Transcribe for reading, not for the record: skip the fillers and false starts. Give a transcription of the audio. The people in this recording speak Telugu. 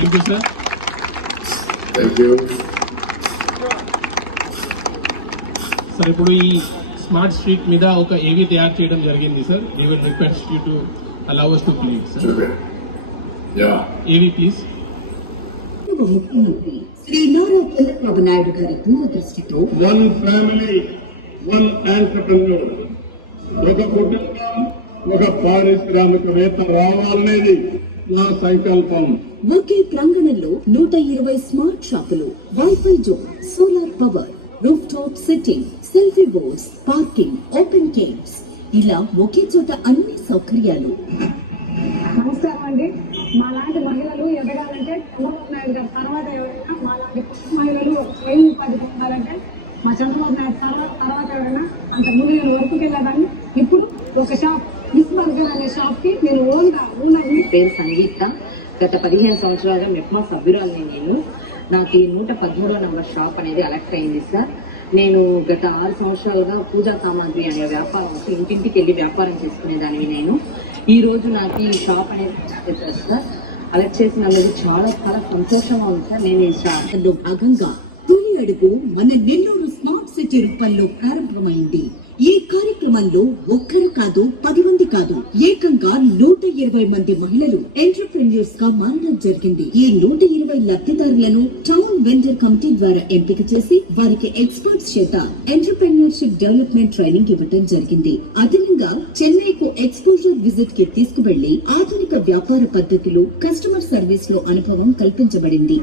Thank you sir. సార్ ఇప్పుడు ఈ స్మార్ట్ స్ట్రీట్ మీద ఒక ఏవి తయారు చేయడం జరిగింది sir. We will request you to allow us to play it, sir. ఏవి ప్లీజ్. ముఖ్యమంత్రి శ్రీ నారా చంద్రబాబు నాయుడు గారి దూరదృష్టితో వన్ ఫ్యామిలీ వన్ ఎంటర్‌ప్రెన్యూర్, ఒక కుటుంబం ఒక పారిశ్రామికవేత్త రావాలనేది నా సంకల్పం. ఒకే ప్రాంగణంలో 120 స్మార్ట్ షాపులు, wifi zone, solar power, roof top setting, selfie boards, parking, open games, ఇలా ఒకే చోట అన్ని సౌకర్యాలు. నమస్కారం అండి. మా లాంటి మహిళలు ఎదగాలంటే చంద్రబాబు నాయుడు గారి తర్వాత ఎవరైనా, మా లాంటి మహిళలు స్వయం ఉపాధి పొందాలంటే మా చంద్రబాబు నాయుడు తర్వాత ఎవరైనా. అంతకుముందు నేను వర్క్కి వెళ్ళేదాన్ని. ఇప్పుడు ఒక షాప్ మిస్ బర్గర్ అనే షాప్ కి నేను ఓనర్. పేరు సంగీత. గత 15 సంవత్సరాలుగా మెప్మా సభ్యురాలని నేను. నాకు ఈ 113వ నంబర్ షాప్ అనేది అలెక్ట్ అయింది సార్. నేను గత 6 సంవత్సరాలుగా పూజా సామాగ్రి అనే వ్యాపారం, ఇంటింటికి వెళ్ళి వ్యాపారం చేసుకునేదాన్ని నేను. ఈ రోజు నాకు ఈ షాప్ అనేది సార్ అలెక్ట్ చేసినందుకు చాలా చాలా సంతోషంగా ఉంది సార్. నేను ఈ షాప్ భాగంగా తొలి అడుగు మన నెల్లూరు స్మార్ట్ సిటీ రూపంలో ప్రారంభమైంది. ఈ కార్యక్రమంలో ఒక్కరు కాదు, 10 మంది కాదు, ఏకంగా 120 మంది మహిళలు ఎంటర్‌ప్రెన్యూర్స్ గా మారడం జరిగింది. ఈ 120 లబ్ధిదారులను టౌన్ వెండర్ కమిటీ ద్వారా ఎంపిక చేసి వారికి ఎక్స్పర్ట్స్ చేత ఎంటర్‌ప్రెన్యూర్షిప్ డెవలప్మెంట్ ట్రైనింగ్ ఇవ్వడం జరిగింది. అదనంగా చెన్నైకు ఎక్స్పోజర్ విజిట్ కి తీసుకువెళ్లి ఆధునిక వ్యాపార పద్ధతులు, కస్టమర్ సర్వీస్ లో అనుభవం కల్పించబడింది.